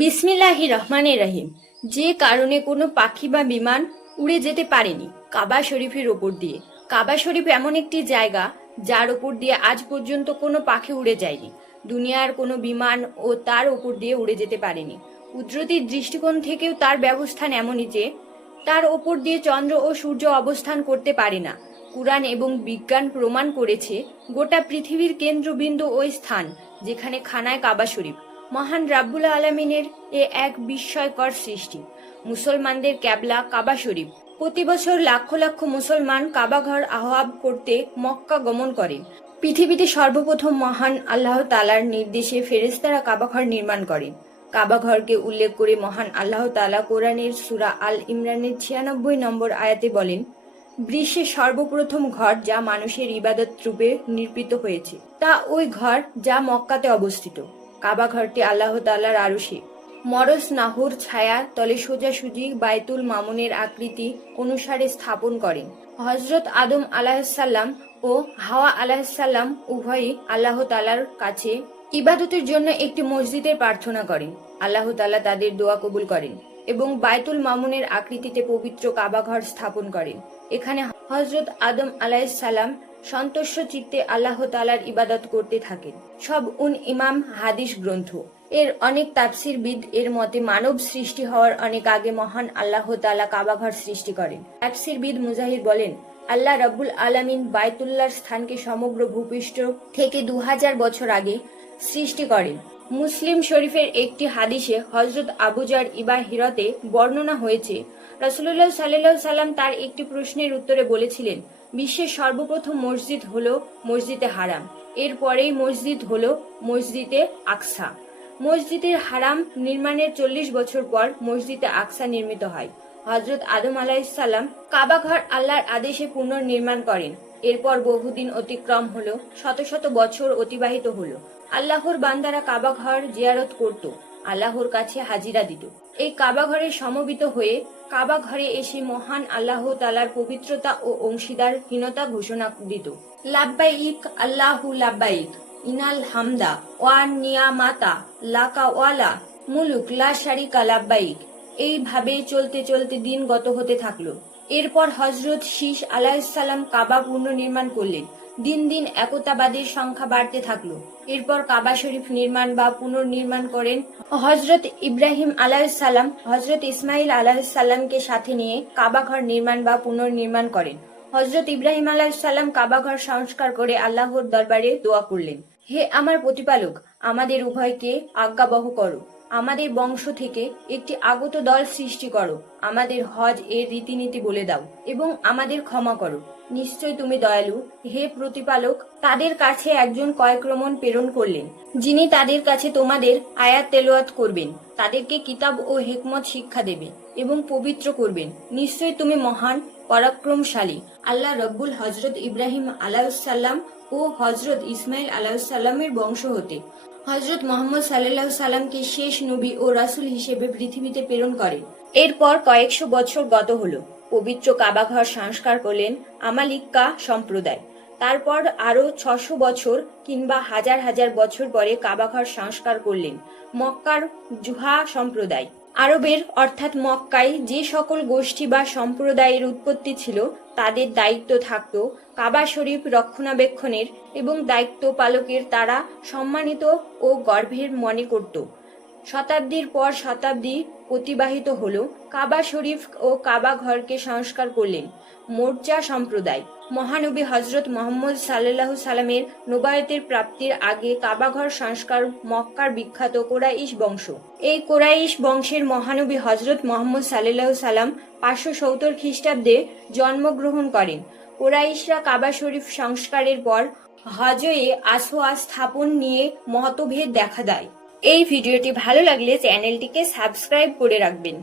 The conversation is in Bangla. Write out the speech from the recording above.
বিসমিল্লাহির রহমানির রহিম। যে কারণে কোনো পাখি বা বিমান উড়ে যেতে পারেনি কাবা শরীফের ওপর দিয়ে। কাবা শরীফ এমন একটি জায়গা যার ওপর দিয়ে আজ পর্যন্ত কোনো পাখি উড়ে যায়নি। দুনিয়ার কোনো বিমান ও তার ওপর দিয়ে উড়ে যেতে পারেনি। কুদরতির দৃষ্টিকোণ থেকেও তার ব্যবস্থান এমনই যে তার ওপর দিয়ে চন্দ্র ও সূর্য অবস্থান করতে পারে না। কুরআন এবং বিজ্ঞান প্রমাণ করেছে গোটা পৃথিবীর কেন্দ্রবিন্দু ওই স্থান যেখানে খানায় কাবা শরীফ। মহান রাব্বুল আলামিনের এ এক বিস্ময়কর সৃষ্টি। মুসলমানদের ক্যাবলা কাবা শরীফ। প্রতি বছর লক্ষ লক্ষ মুসলমান কাবাঘর আহ্বাব করতে মক্কা গমন করেন। পৃথিবীতে সর্বপ্রথম মহান আল্লাহ তাআলার নির্দেশে ফেরেশতারা কাবাঘর নির্মাণ করেন। কাবাঘরকে উল্লেখ করে মহান আল্লাহ তাআলা কোরআনের সূরা আল ইমরানের ৯৬ নম্বর আয়াতে বলেন, বিশ্বের সর্বপ্রথম ঘর যা মানুষের ইবাদত রূপে নির্মিত হয়েছে তা ওই ঘর যা মক্কাতে অবস্থিত। কাবা ঘরটি আল্লাহ তাআলার আরশে মরস নাহুর ছায়া তলে সোজাসুজি বাইতুল মামুনের আকৃতি অনুসারে স্থাপন করেন। হযরত আদম আলাইহিসসালাম ও হাওয়া আলাইহিসসালাম উভয়ই আল্লাহ তাআলার কাছে ইবাদতের জন্য একটি মসজিদের প্রার্থনা করেন। আল্লাহ তাআলা তাদের দোয়া কবুল করেন এবং বাইতুল মামুনের আকৃতিতে পবিত্র কাবাঘর স্থাপন করেন। এখানে হযরত আদম আলাইহিসসালাম সন্তুষ্ট চিত্তে আল্লাহ তাআলার ইবাদত করতে থাকেন। সব ইমাম হাদিস গ্রন্থ এর অনেক তাফসীরবিদ এর মতে মানব সৃষ্টি হওয়ার অনেক আগে মহান আল্লাহ তাআলা কাবাঘর সৃষ্টি করেন। তাফসীরবিদ মুজাহিদ বলেন, আল্লাহ রাব্বুল আলামিন বাইতুল্লাহর স্থানকে সমগ্র ভূপৃষ্ঠ থেকে ২০০০ বছর আগে সৃষ্টি করেন। মুসলিম শরীফের একটি হাদিসে হযরত আবু যর ইবা হিরতে বর্ণনা হয়েছে, রাসূলুল্লাহ সাল্লাল্লাহু আলাইহি সাল্লাম তার একটি প্রশ্নের উত্তরে বলেছিলেন, বিশ্বের সর্বপ্রথম মসজিদ হলো মসজিদে হারাম, এরপরেই মসজিদ হলো মসজিদে আকসা। মসজিদের হারাম নির্মাণের ৪০ বছর পর মসজিদে আকসা নির্মিত হয়। হযরত আদম আলাইহিসসালাম কাবাঘর আল্লাহর আদেশে পুনর্নির্মাণ করেন। এরপর বহুদিন অতিক্রম হলো, শত শত বছর অতিবাহিত হলো। আল্লাহর বান্দারা কাবাঘর জিয়ারত করত, আল্লাহর কাছে হাজিরা দিত। এই কাবাঘরে সমবেত হয়ে কাবাঘরে এসে মহান আল্লাহ তাআলার পবিত্রতা ও অংশীদারহীনতা ঘোষণা দিত। লাব্বাইক আল্লাহু লাব্বাইক ইনাল হামদা ওয়ান নিয়ামাতা লাকা ওয়ালা মুলুক লা শারিকা লাব্বাইক। এইভাবে চলতে চলতে দিন গত হতে থাকলো। এরপর হযরত শীস আলাইহিসসালাম কাবা পুনর্নির্মাণ করলেন। দিন দিন একতাবাদের সংখ্যা বাড়তে থাকলো। এরপর কাবা শরীফ নির্মাণ বা পুনর্নির্মাণ করেন হযরত ইব্রাহিম আলাইহিসসালাম। হযরত ইসমাইল আলাইহিসসালামকে সাথে নিয়ে কাবাঘর নির্মাণ বা পুনর্নির্মাণ করেন। হযরত ইব্রাহিম আলাইহিসসালাম কাবাঘর সংস্কার করে আল্লাহর দরবারে দোয়া করলেন, হে আমার প্রতিপালক, আমাদের উভয়কে আজ্ঞাবহ করো, আমাদের বংশ থেকে একটি আগত দল সৃষ্টি করো, আমাদের হজ এর রীতিনীতি বলে দাও এবং আমাদের ক্ষমা করো। নিশ্চয় তুমি দয়ালু। হে প্রতিপালক, তাদের কাছে একজন কয়ক্রমণ প্রেরণ করলেন, যিনি তাদের কাছে তোমাদের আয়াত তেলাওয়াত করবেন, তাদেরকে কিতাব ও হিকমত শিক্ষা দেবে এবং পবিত্র করবেন। নিশ্চয় তুমি মহান পরাক্রমশালী। আল্লাহ রব্বুল হযরত ইব্রাহিম আলাইহিসসালাম ও হযরত ইসমাইল আলাইহিসসালামের বংশ হতে হযরত মুহাম্মদ সাল্লাল্লাহু আলাইহি সাল্লামকে শেষ নবী ও রাসূল হিসেবে পৃথিবীতে প্রেরণ করেন। এরপর কয়েকশো বছর গত হলো। পবিত্র কাবাঘর সংস্কার করলেন আমালিক্কা সম্প্রদায়। তারপর আরো ৬০০ বছর কিংবা হাজার হাজার বছর পরে কাবাঘর সংস্কার করলেন মক্কার জুহা সম্প্রদায়। আরবের অর্থাৎ মক্কায় যে সকল গোষ্ঠী বা সম্প্রদায়ের উৎপত্তি ছিল তাদের দায়িত্ব থাকত কাবা শরীফ রক্ষণাবেক্ষণের এবং দায়িত্ব পালকের তারা সম্মানিত ও গর্বের মনে করত। শতাব্দীর পর শতাব্দী অতিবাহিত হলো। কাবা শরীফ ও কাবা ঘরকে সংস্কার করলেন মোর্চা সম্প্রদায়। মহানবী হযরত মুহাম্মদ সাল্লাল্লাহু সাল্লামের নবুয়তের প্রাপ্তির আগে কাবাঘর সংস্কার মক্কার বিখ্যাত কোরাইশ বংশ। এই কোরাইশ বংশের মহানবী হযরত মুহাম্মদ সাল্লাল্লাহু সাল্লাম ৫৭০ খ্রিস্টাব্দে জন্মগ্রহণ করেন। কোরাইশরা কাবা শরীফ সংস্কারের পর হজে আসওয়া স্থাপন নিয়ে মতভেদ দেখা দেয়। এই ভিডিওটি ভালো লাগলে চ্যানেলটিকে সাবস্ক্রাইব করে রাখবেন।